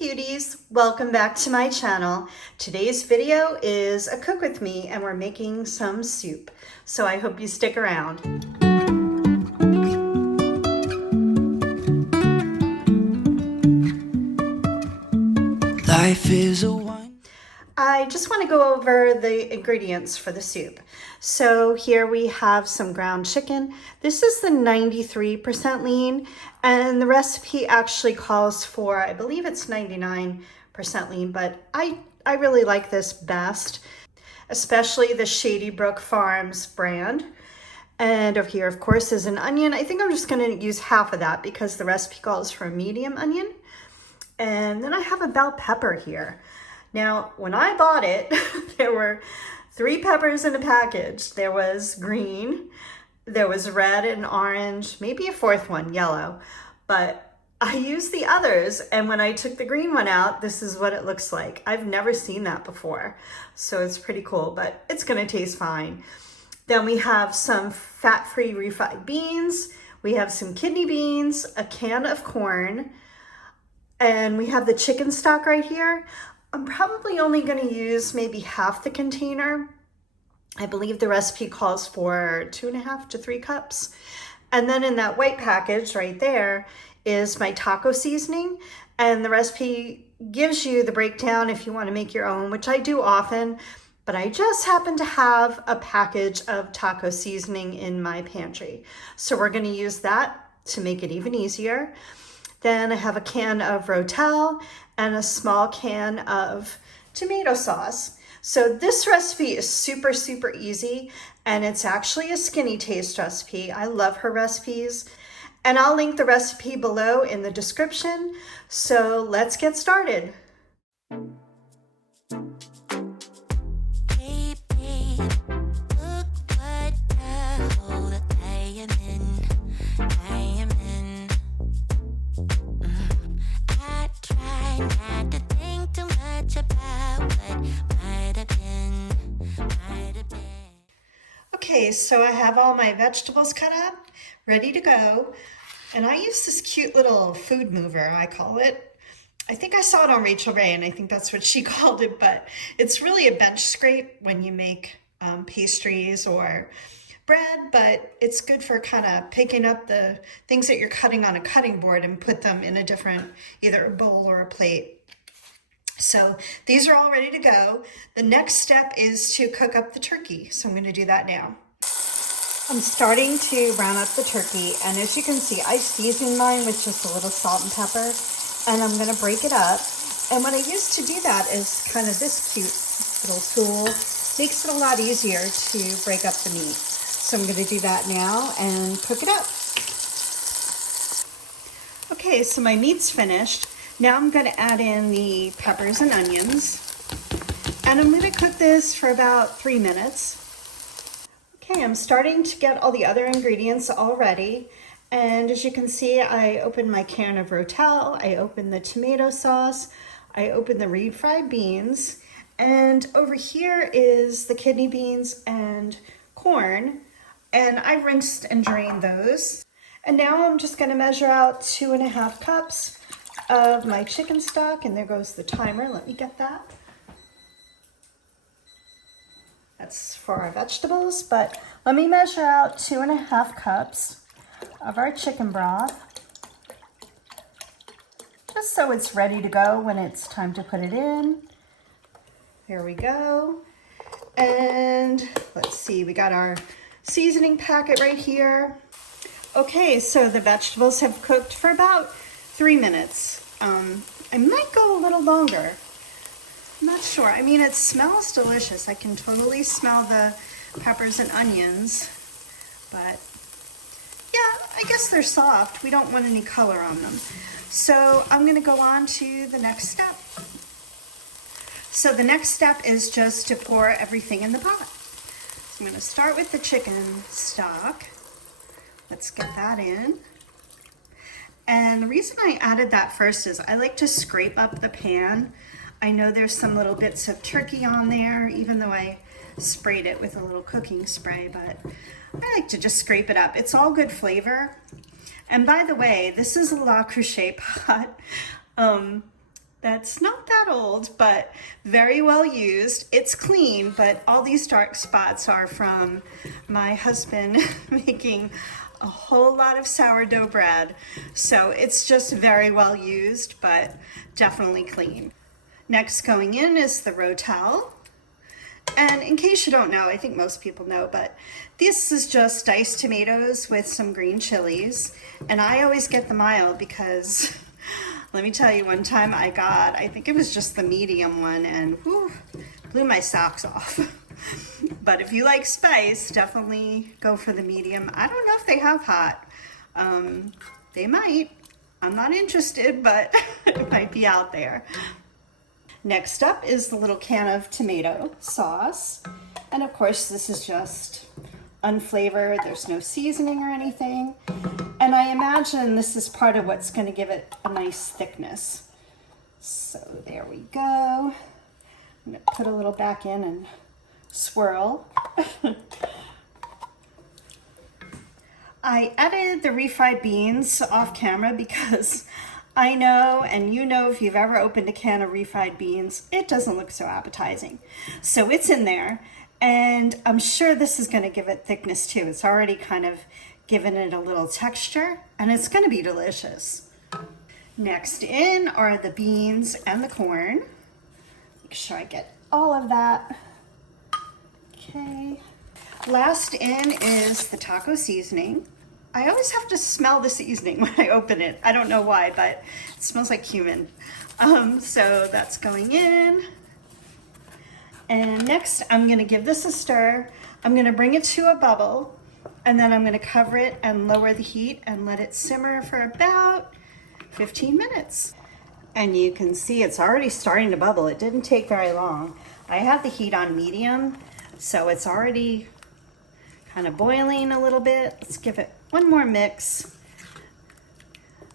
cuties, welcome back to my channel. Today's video is a cook with me and we're making some soup. So I hope you stick around. Life is a wine. I just want to go over the ingredients for the soup. So here we have some ground chicken. This is the 93% lean, and the recipe actually calls for, I believe it's 99% lean, but I really like this best, especially the Shady Brook Farms brand. And over here, of course, is an onion. I think I'm just going to use half of that because the recipe calls for a medium onion. And then I have a bell pepper here. Now, when I bought it, there were 3 peppers in a package. There was green, there was red and orange, maybe a 4th one, yellow. But I used the others, and when I took the green one out, this is what it looks like. I've never seen that before, so it's pretty cool, but it's gonna taste fine. Then we have some fat-free refried beans. We have some kidney beans, a can of corn, and we have the chicken stock right here. I'm probably only going to use maybe half the container. I believe the recipe calls for 2.5 to 3 cups. And then in that white package right there is my taco seasoning. And the recipe gives you the breakdown if you want to make your own, which I do often. But I just happen to have a package of taco seasoning in my pantry. So we're going to use that to make it even easier. Then I have a can of Rotel and a small can of tomato sauce. So this recipe is super, super easy, and it's actually a Skinny Taste recipe. I love her recipes, and I'll link the recipe below in the description. So let's get started. Okay, so I have all my vegetables cut up, ready to go. And I use this cute little food mover, I call it. I think I saw it on Rachel Ray, and I think that's what she called it, but it's really a bench scrape when you make pastries or bread, but it's good for kind of picking up the things that you're cutting on a cutting board and put them in a different, either a bowl or a plate. So these are all ready to go. The next step is to cook up the turkey. So I'm going to do that now. I'm starting to brown up the turkey, and as you can see, I season mine with just a little salt and pepper, and I'm going to break it up. And what I use to do that is kind of this cute little tool. Makes it a lot easier to break up the meat. So I'm going to do that now and cook it up. Okay, so my meat's finished. Now I'm going to add in the peppers and onions, and I'm going to cook this for about 3 minutes. Okay, I'm starting to get all the other ingredients all ready, and as you can see, I opened my can of Rotel, I opened the tomato sauce, I opened the refried beans, and over here is the kidney beans and corn, and I rinsed and drained those. And now I'm just going to measure out 2.5 cups of my chicken stock, and there goes the timer. Let me get that. That's for our vegetables, but let me measure out 2.5 cups of our chicken broth, just so it's ready to go when it's time to put it in. Here we go. And let's see, we got our seasoning packet right here. Okay, so the vegetables have cooked for about 3 minutes. I might go a little longer. I'm not sure. I mean, it smells delicious. I can totally smell the peppers and onions, but yeah, I guess they're soft. We don't want any color on them. So I'm going to go on to the next step. So the next step is just to pour everything in the pot. So I'm going to start with the chicken stock. Let's get that in. And the reason I added that first is I like to scrape up the pan. I know there's some little bits of turkey on there, even though I sprayed it with a little cooking spray, but I like to just scrape it up. It's all good flavor. And by the way, this is a La Cruche pot. that's not that old, but very well used. It's clean, but all these dark spots are from my husband making a whole lot of sourdough bread. So it's just very well used, but definitely clean. Next going in is the Rotel. And in case you don't know, I think most people know, but this is just diced tomatoes with some green chilies. And I always get the mild because let me tell you, one time I think it was just the medium one, and whew, blew my socks off. But if you like spice, definitely go for the medium. I don't know if they have hot. They might. I'm not interested, but it might be out there. Next up is the little can of tomato sauce. And of course, this is just unflavored. There's no seasoning or anything. And I imagine this is part of what's going to give it a nice thickness. So there we go. I'm going to put a little back in and swirl. I added the refried beans off camera because I know, and you know, if you've ever opened a can of refried beans, it doesn't look so appetizing. So it's in there, and I'm sure this is going to give it thickness too. It's already kind of given it a little texture, and it's going to be delicious. Next in are the beans and the corn. Make sure I get all of that. Okay. Last in is the taco seasoning. I always have to smell the seasoning when I open it. I don't know why, but it smells like cumin. So that's going in. And next, I'm gonna give this a stir. I'm gonna bring it to a bubble, and then I'm gonna cover it and lower the heat and let it simmer for about 15 minutes. And you can see it's already starting to bubble. It didn't take very long. I have the heat on medium, so it's already kind of boiling a little bit. Let's give it one more mix.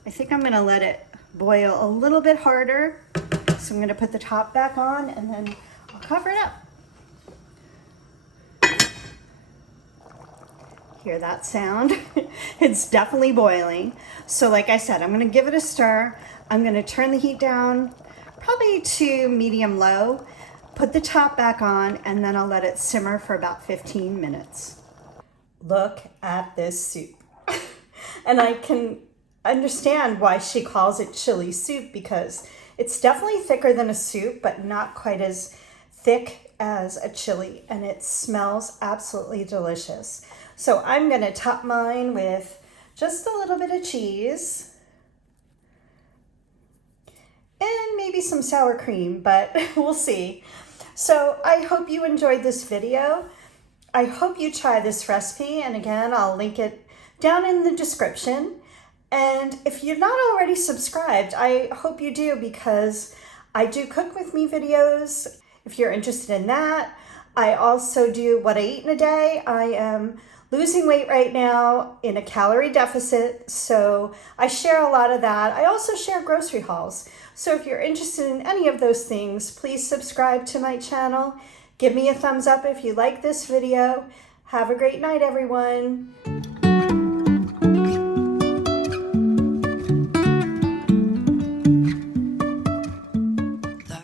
I think I'm gonna let it boil a little bit harder. So I'm gonna put the top back on and then I'll cover it up. Hear that sound? It's definitely boiling. So like I said, I'm gonna give it a stir. I'm gonna turn the heat down probably to medium low, put the top back on, and then I'll let it simmer for about 15 minutes. Look at this soup. And I can understand why she calls it chili soup, because it's definitely thicker than a soup, but not quite as thick as a chili, and it smells absolutely delicious. So I'm gonna top mine with just a little bit of cheese and maybe some sour cream, but we'll see. So I hope you enjoyed this video. I hope you try this recipe, and again, I'll link it down in the description. And if you're not already subscribed, I hope you do, because I do cook with me videos if you're interested in that. I also do what I eat in a day. I am losing weight right now in a calorie deficit, so I share a lot of that. I also share grocery hauls. So if you're interested in any of those things, please subscribe to my channel. Give me a thumbs up if you like this video. Have a great night, everyone.